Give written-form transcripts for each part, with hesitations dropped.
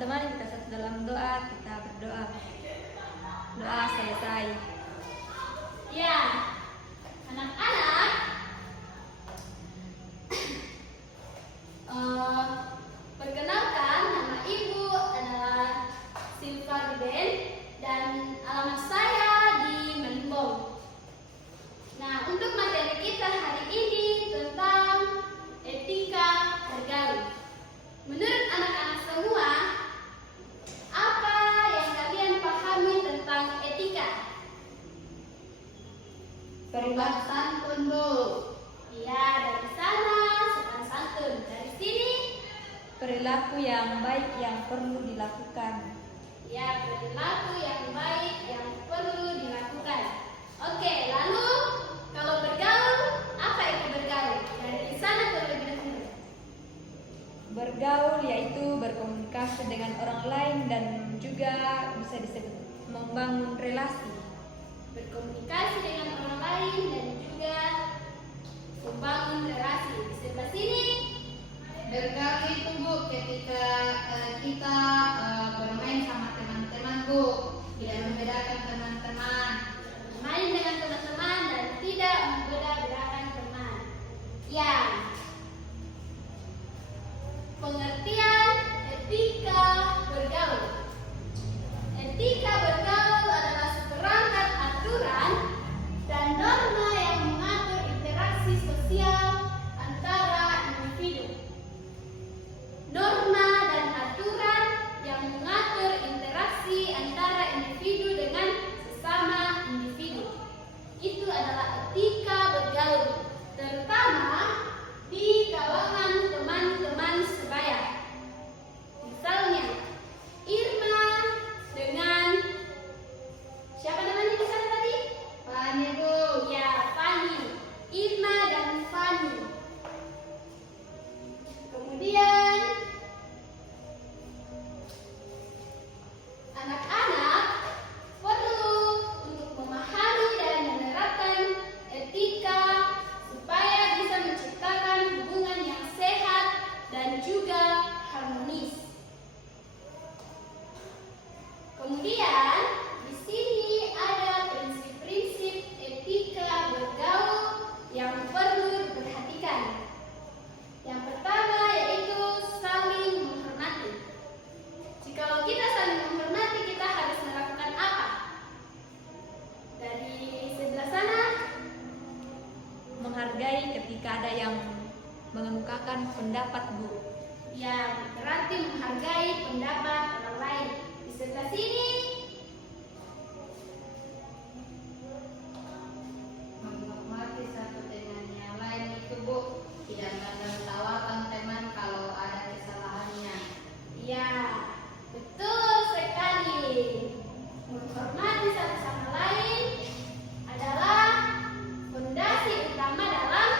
teman-teman, kita satu dalam doa, kita berdoa. Doa selesai. Ya, anak-anak, perkenalkan, nama ibu adalah Silva Ruben dan alamat saya di Malimbong. Nah, untuk materi kita hari ini tentang etika bergaul. Menurut anak-anak semua, apa yang kalian pahami tentang etika? Perilaku Santun, Bu. Iya, dari sana sopan santun. Dari sini, perilaku yang baik yang perlu dilakukan. ya, perilaku yang baik yang perlu dilakukan. Oke, lalu kalau bergaul, apa itu bergaul? Dari sana terlebih dahulu. Bergaul yaitu berkomunikasi dengan orang lain dan juga bisa disebut membangun relasi. Berkomunikasi dengan orang lain dan juga membangun relasi. Di sebelah sini, Bergaul itu, Bu, ketika kita bermain sama teman-teman, Bu, tidak membedakan teman-teman. main dengan teman-teman dan tidak membeda-bedakan teman. Ya, pengertian etika bergaul. Etika bergaul adalah seperangkat aturan dan norma yang mengatur interaksi sosial antara individu. Norma dan aturan yang mengatur interaksi antara individu dengan sesama individu. Itu adalah etika bergaul, terutama di kalangan teman-teman sebaya. Misalnya, Irma dengan siapa namanya di sana tadi? Fani, Bu. Ya, Fani. Irma dan Fani. Kemudian anak-anak perlu untuk memahami dan menerapkan etika supaya bisa menciptakan hubungan yang sehat dan juga harmonis. Kemudian di sini ada prinsip-prinsip etika bergaul yang perlu diperhatikan. Yang pertama yaitu saling menghormati. Jikalau kita saling menghormati, kita harus melakukan apa? Dari sebelah sana, Menghargai ketika ada yang mengemukakan pendapat, Bu. ya berarti menghargai pendapat orang lain. Di sebelah sini, Menghormati satu dengan yang lain itu, Bu, tidak menertawakan teman kalau ada kesalahannya. ya betul sekali. Menghormati satu sama lain adalah fondasi utama dalam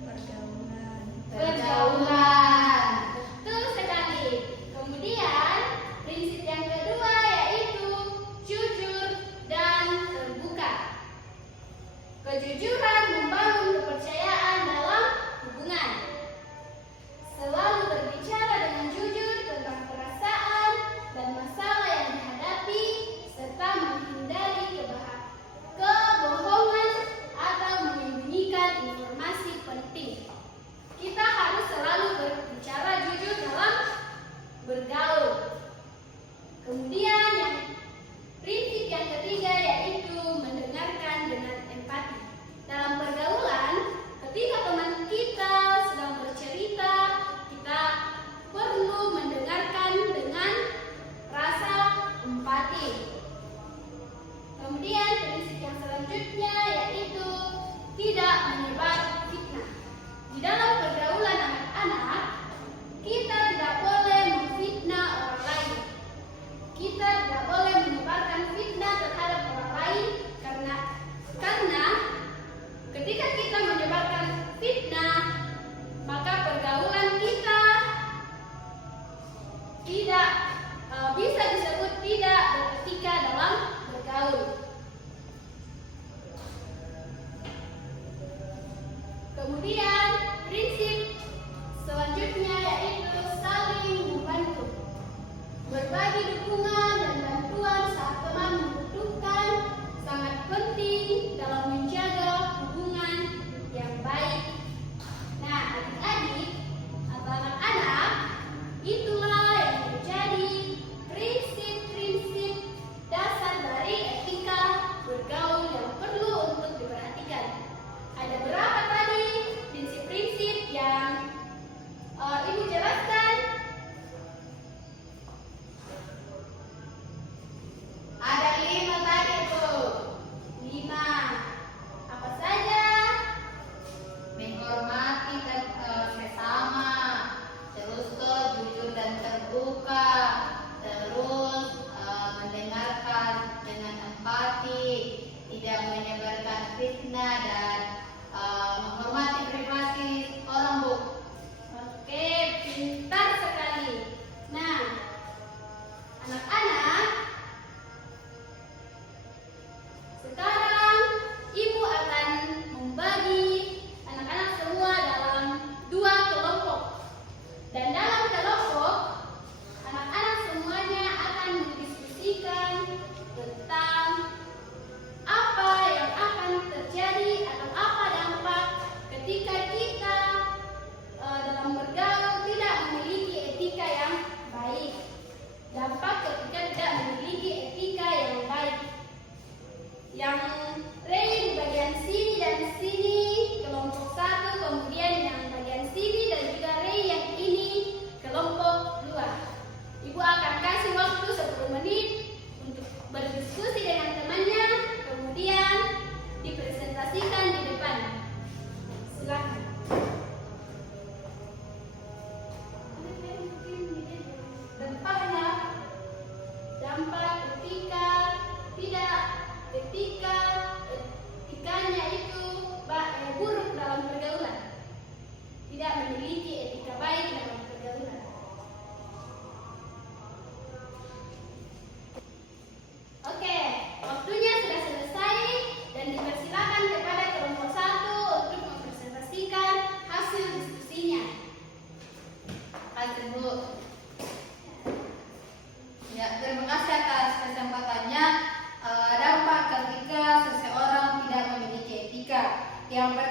Pergaulan. pergaulan. Betul sekali. Kemudian prinsip yang kedua yaitu jujur dan terbuka. Kejujuran membangun kepercayaan dalam hubungan. Selalu berbicara dengan jujur tentang perasaan dan masalah yang dihadapi serta menghindari kebohongan atau menyembunyikan informasi penting. Kita harus selalu berbicara jujur dalam bergaul. Kemudian prinsip yang ketiga yaitu mendengarkan dengan empati. Dalam pergaulan, ketika teman kita sedang bercerita, kita perlu mendengarkan dengan rasa empati. Kemudian prinsip yang selanjutnya yaitu tidak menyebar fitnah. Di dalam pergaulan anak-anak, kita tidak boleh memfitnah orang lain. Kita tidak boleh menyebarkan fitnah terhadap orang lain karena ketika kita menyebarkan fitnah, maka pergaulan kita tidak bisa disebut tidak beretika dalam bergaul. Kemudian prinsip selanjutnya yaitu saling membantu.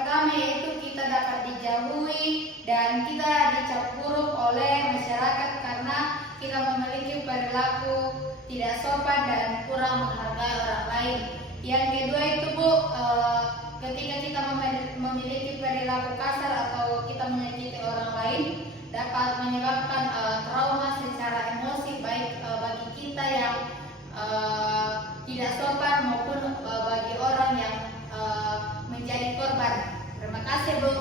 pertama yaitu kita dapat dijauhi dan kita dicap buruk oleh masyarakat karena kita memiliki perilaku tidak sopan dan kurang menghargai orang lain. Yang kedua itu Bu, ketika kita memiliki perilaku kasar atau kita menyakiti orang lain dapat menyebabkan trauma secara emosi baik bagi kita yang tidak sopan maupun bagi orang yang menjadi korban. Terima kasih Bu.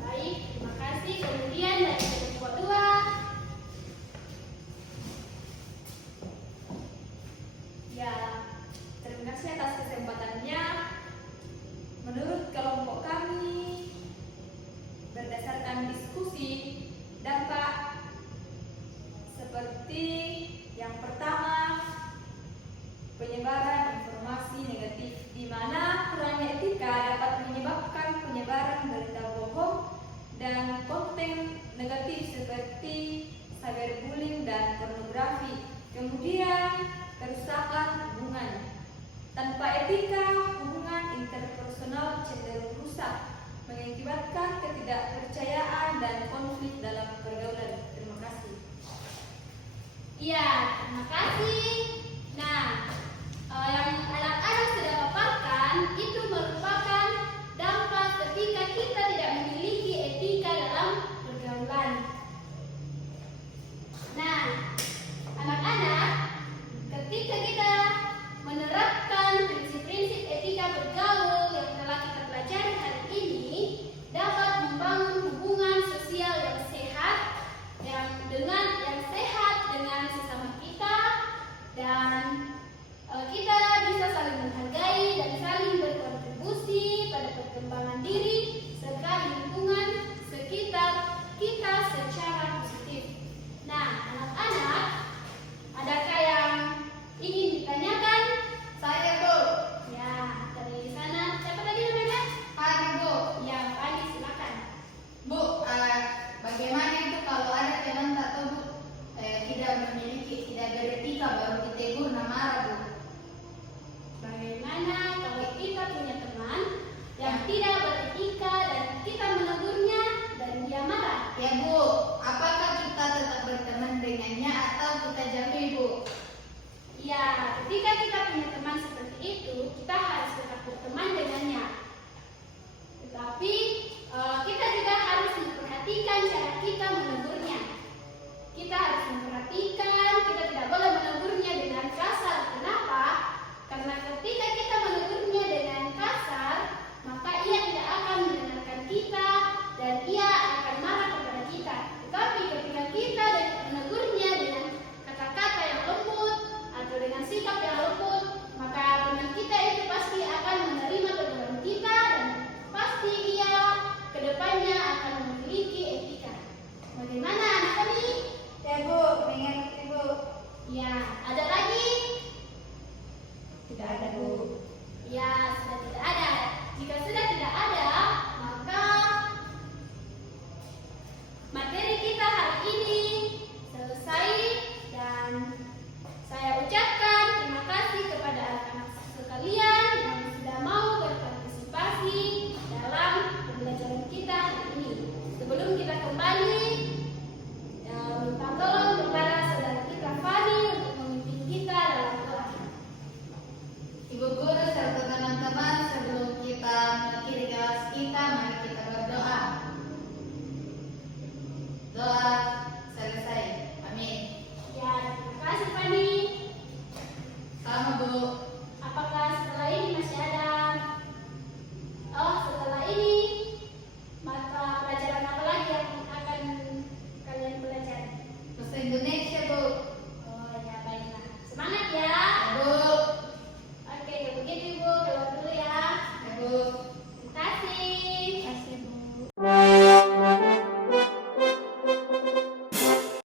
Baik, terima kasih. Kemudian dari kelompok 2. Ya, terima kasih atas kesempatannya. Menurut kelompok kami, berdasarkan diskusi, dampak seperti yang pertama, penyebaran informasi negatif, di mana kurangnya etika dapat menyebabkan penyebaran berita bohong dan konten negatif seperti cyberbullying dan pornografi. Kemudian, kerusakan hubungan. Tanpa etika, hubungan interpersonal cenderung rusak, mengakibatkan ketidakpercayaan dan konflik dalam pergaulan. Terima kasih. Iya, terima kasih. Nah, yang anak-anak sudah paparkan itu merupakan dampak ketika kita tidak memiliki etika dalam pergaulan. Nah, anak-anak, ketika kita menerapkan prinsip-prinsip etika bergaul yang telah kita pelajari hari ini, dapat membangun hubungan sosial yang sehat, yang sehat dengan sesama kita, dan kita bisa saling menghargai dan saling berkontribusi pada perkembangan diri serta lingkungan sekitar kita secara positif. Nah, anak-anak, adakah yang ingin ditanyakan? Saya Bu. Ya, dari sana. Siapa tadi namanya? Padi Bu. Ya, Pak Adi, silakan. Bu, bagaimana itu kalau ada teman tak tahu Bu, tidak beretika baru ditegur marah Bu? Bagaimana kalau kita punya teman yang tidak beretika dan kita menegurnya dan dia marah? Ya Bu, apakah kita tetap berteman dengannya atau kita jauhi Bu? Ya, ketika kita punya teman seperti itu, kita harus tetap berteman dengannya. Tetapi kita juga harus memperhatikan cara kita menegurnya. Kita harus memperhatikan, kita tidak boleh menegurnya dengan kasar. Kenapa? Karena ketika kita menegurnya